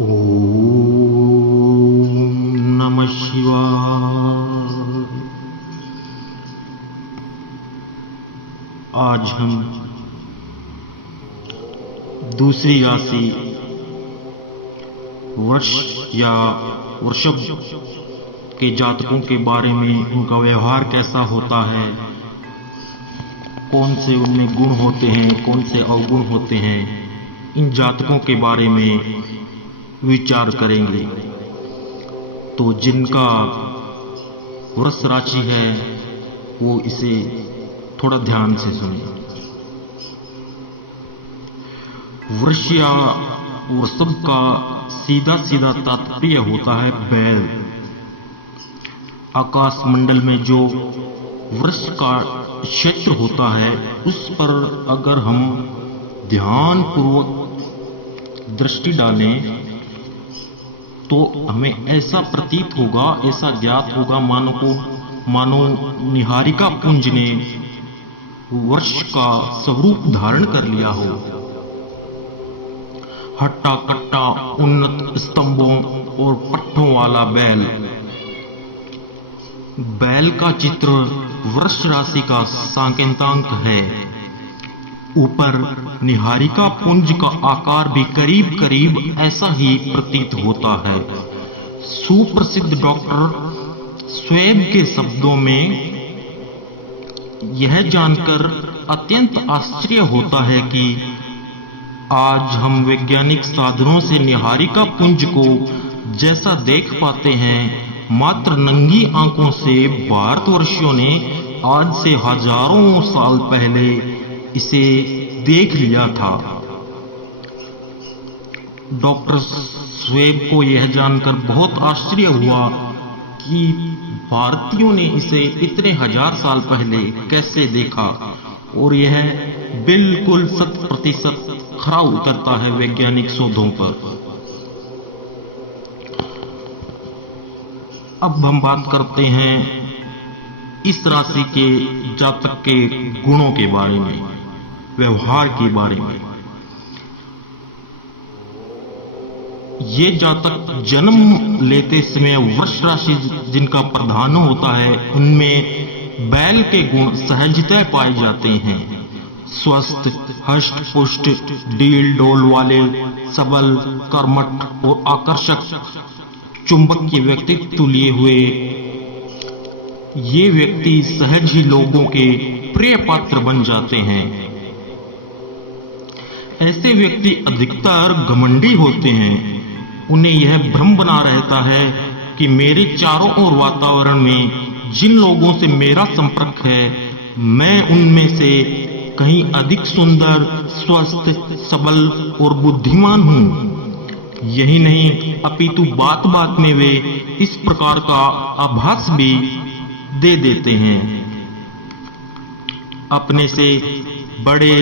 ओम नमः शिवाय। आज हम दूसरी राशि वृष या वृषभ के जातकों के बारे में, उनका व्यवहार कैसा होता है, कौन से उनमें गुण होते हैं, कौन से अवगुण होते हैं, इन जातकों के बारे में विचार करेंगे। तो जिनका वृष राशि है वो इसे थोड़ा ध्यान से सुने। वृष या वृषभ का सीधा सीधा तात्पर्य होता है बैल। आकाश मंडल में जो वृष का क्षेत्र होता है उस पर अगर हम ध्यान पूर्वक दृष्टि डालें तो हमें ऐसा प्रतीत होगा, ऐसा ज्ञात होगा मानो निहारिका पुंज ने वृष का स्वरूप धारण कर लिया हो। हट्टा कट्टा उन्नत स्तंभों और पट्टों वाला बैल। बैल का चित्र वृष राशि का सांकेतांक है। ऊपर निहारिका पुंज का आकार भी करीब करीब ऐसा ही प्रतीत होता है। सुप्रसिद्ध डॉक्टर स्वेब के शब्दों में यह जानकर अत्यंत आश्चर्य होता है कि आज हम वैज्ञानिक साधनों से निहारिका पुंज को जैसा देख पाते हैं, मात्र नंगी आंखों से भारतवर्षियों ने आज से हजारों साल पहले इसे देख लिया था। डॉक्टर स्वेब को यह जानकर बहुत आश्चर्य हुआ कि भारतीयों ने इसे इतने हजार साल पहले कैसे देखा, और यह बिल्कुल 100% खरा उतरता है वैज्ञानिक शोधों पर। अब हम बात करते हैं इस राशि के जातक के गुणों के बारे में, व्यवहार के बारे में। ये जातक जन्म लेते समय वृष राशि जिनका प्रधान होता है उनमें बैल के गुण सहजतः पाए जाते हैं। स्वस्थ, हष्ट पुष्ट, डील डोल वाले, सबल, कर्मठ और आकर्षक चुंबकीय व्यक्तित्व लिए हुए ये व्यक्ति सहज ही लोगों के प्रिय पात्र बन जाते हैं। ऐसे व्यक्ति अधिकतर घमंडी होते हैं। उन्हें यह भ्रम बना रहता है कि मेरे चारों ओर वातावरण में जिन लोगों से मेरा संपर्क है, मैं उनमें से कहीं अधिक सुंदर, स्वस्थ, सबल और बुद्धिमान हूं। यही नहीं, अपितु बात बात में वे इस प्रकार का आभास भी दे देते हैं। अपने से बड़े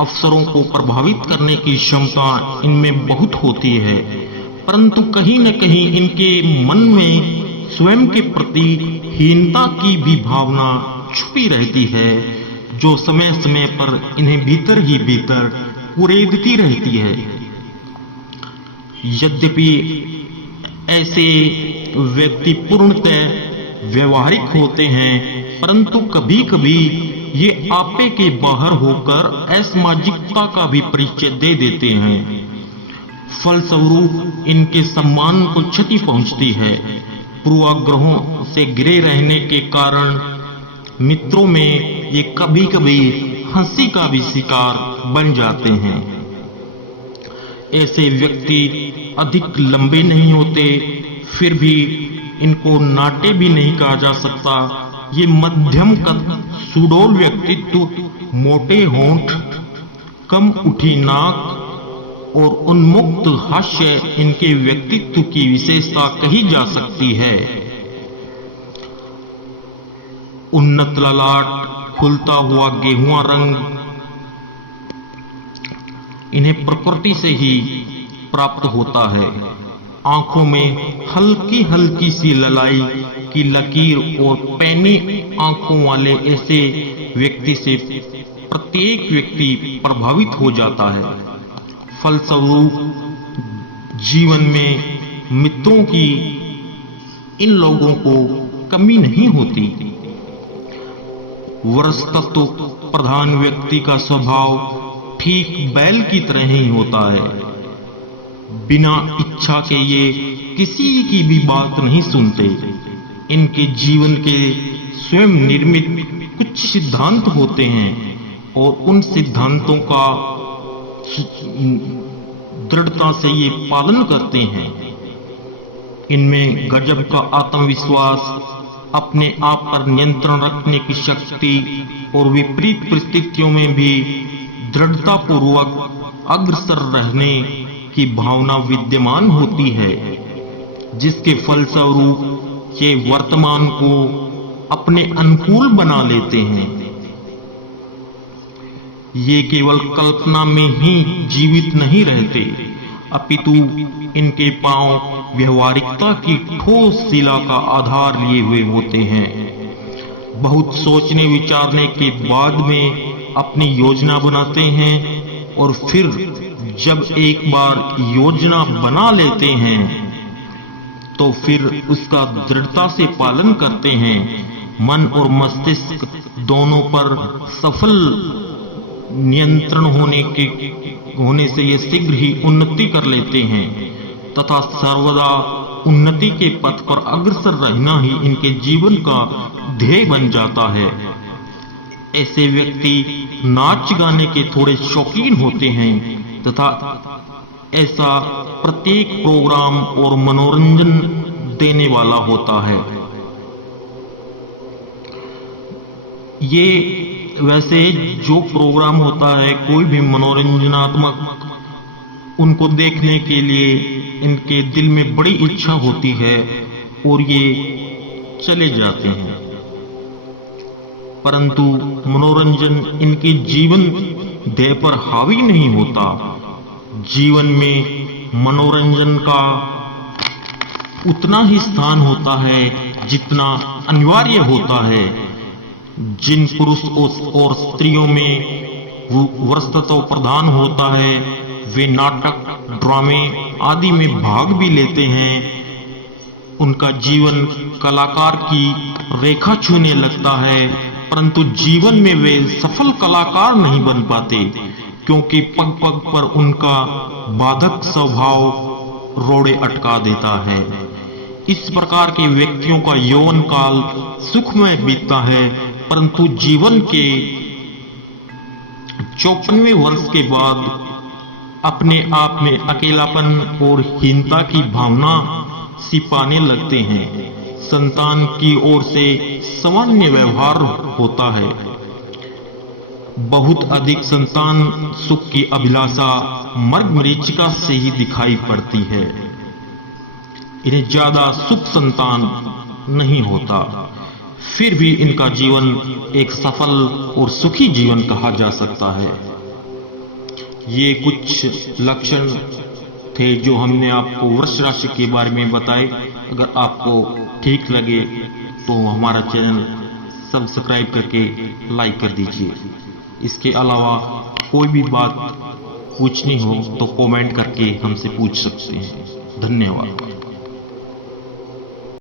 अफसरों को प्रभावित करने की क्षमता इनमें बहुत होती है, परंतु कहीं न कहीं इनके मन में स्वयं के प्रति हीनता की भी भावना छुपी रहती है, जो समय समय पर इन्हें भीतर ही भीतर कुरेदती रहती है। यद्यपि ऐसे व्यक्ति पूर्णतः व्यवहारिक होते हैं, परंतु कभी कभी ये आपे के बाहर होकर असामाजिकता का भी परिचय दे देते हैं। फलस्वरूप इनके सम्मान को क्षति पहुंचती है। पूर्वाग्रहों से घिरे रहने के कारण मित्रों में ये कभी कभी हंसी का भी शिकार बन जाते हैं। ऐसे व्यक्ति अधिक लंबे नहीं होते, फिर भी इनको नाटे भी नहीं कहा जा सकता। ये मध्यम कद, सुडौल व्यक्तित्व, मोटे होंठ, कम उठी नाक और उन्मुक्त हास्य इनके व्यक्तित्व की विशेषता कही जा सकती है। उन्नत ललाट, खुलता हुआ गेहुआ रंग इन्हें प्रकृति से ही प्राप्त होता है। आंखों में हल्की हल्की सी ललाई की लकीर और पैनी आंखों वाले ऐसे व्यक्ति से प्रत्येक व्यक्ति प्रभावित हो जाता है। फलस्वरूप जीवन में मित्रों की इन लोगों को कमी नहीं होती। वृष तत्व प्रधान व्यक्ति का स्वभाव ठीक बैल की तरह ही होता है। बिना इच्छा के ये किसी की भी बात नहीं सुनते। इनके जीवन के स्वयं निर्मित कुछ सिद्धांत होते हैं और उन सिद्धांतों का दृढ़ता से ये पालन करते हैं। इनमें गजब का आत्मविश्वास, अपने आप पर नियंत्रण रखने की शक्ति और विपरीत परिस्थितियों में भी दृढ़ता पूर्वक अग्रसर रहने की भावना विद्यमान होती है, जिसके फलस्वरूप ये वर्तमान को अपने अनुकूल बना लेते हैं। ये केवल कल्पना में ही जीवित नहीं रहते, अपितु इनके पांव व्यवहारिकता की ठोस शिला का आधार लिए हुए होते हैं। बहुत सोचने विचारने के बाद में अपनी योजना बनाते हैं और फिर जब एक बार योजना बना लेते हैं तो फिर उसका दृढ़ता से पालन करते हैं। मन और मस्तिष्क दोनों पर सफल नियंत्रण होने से ये शीघ्र ही उन्नति कर लेते हैं तथा सर्वदा उन्नति के पथ पर अग्रसर रहना ही इनके जीवन का ध्येय बन जाता है। ऐसे व्यक्ति नाच गाने के थोड़े शौकीन होते हैं तथा ऐसा प्रत्येक प्रोग्राम और मनोरंजन देने वाला होता है। ये वैसे जो प्रोग्राम होता है, कोई भी मनोरंजनात्मक, उनको देखने के लिए इनके दिल में बड़ी इच्छा होती है और ये चले जाते हैं, परंतु मनोरंजन इनके जीवन ध्येय पर हावी नहीं होता। जीवन में मनोरंजन का उतना ही स्थान होता है जितना अनिवार्य होता है। जिन पुरुष और स्त्रियों में वस्तुतः प्रधान होता है, वे नाटक, ड्रामे आदि में भाग भी लेते हैं। उनका जीवन कलाकार की रेखा छूने लगता है, परंतु जीवन में वे सफल कलाकार नहीं बन पाते, क्योंकि पग पग पर उनका बाधक स्वभाव रोड़े अटका देता है। इस प्रकार के व्यक्तियों का यौवन काल सुखमय बीतता है, परंतु जीवन के 54वें वर्ष के बाद अपने आप में अकेलापन और हीनता की भावना सी पाने लगते हैं। संतान की ओर से सामान्य व्यवहार होता है। बहुत अधिक संतान सुख की अभिलाषा मर्ग मरीचिका से ही दिखाई पड़ती है। इन्हें ज्यादा सुख संतान नहीं होता, फिर भी इनका जीवन एक सफल और सुखी जीवन कहा जा सकता है। ये कुछ लक्षण थे जो हमने आपको वृष राशि के बारे में बताए। अगर आपको ठीक लगे तो हमारा चैनल सब्सक्राइब करके लाइक कर दीजिए। इसके अलावा कोई भी बात पूछनी हो तो कमेंट करके हमसे पूछ सकते हैं। धन्यवाद।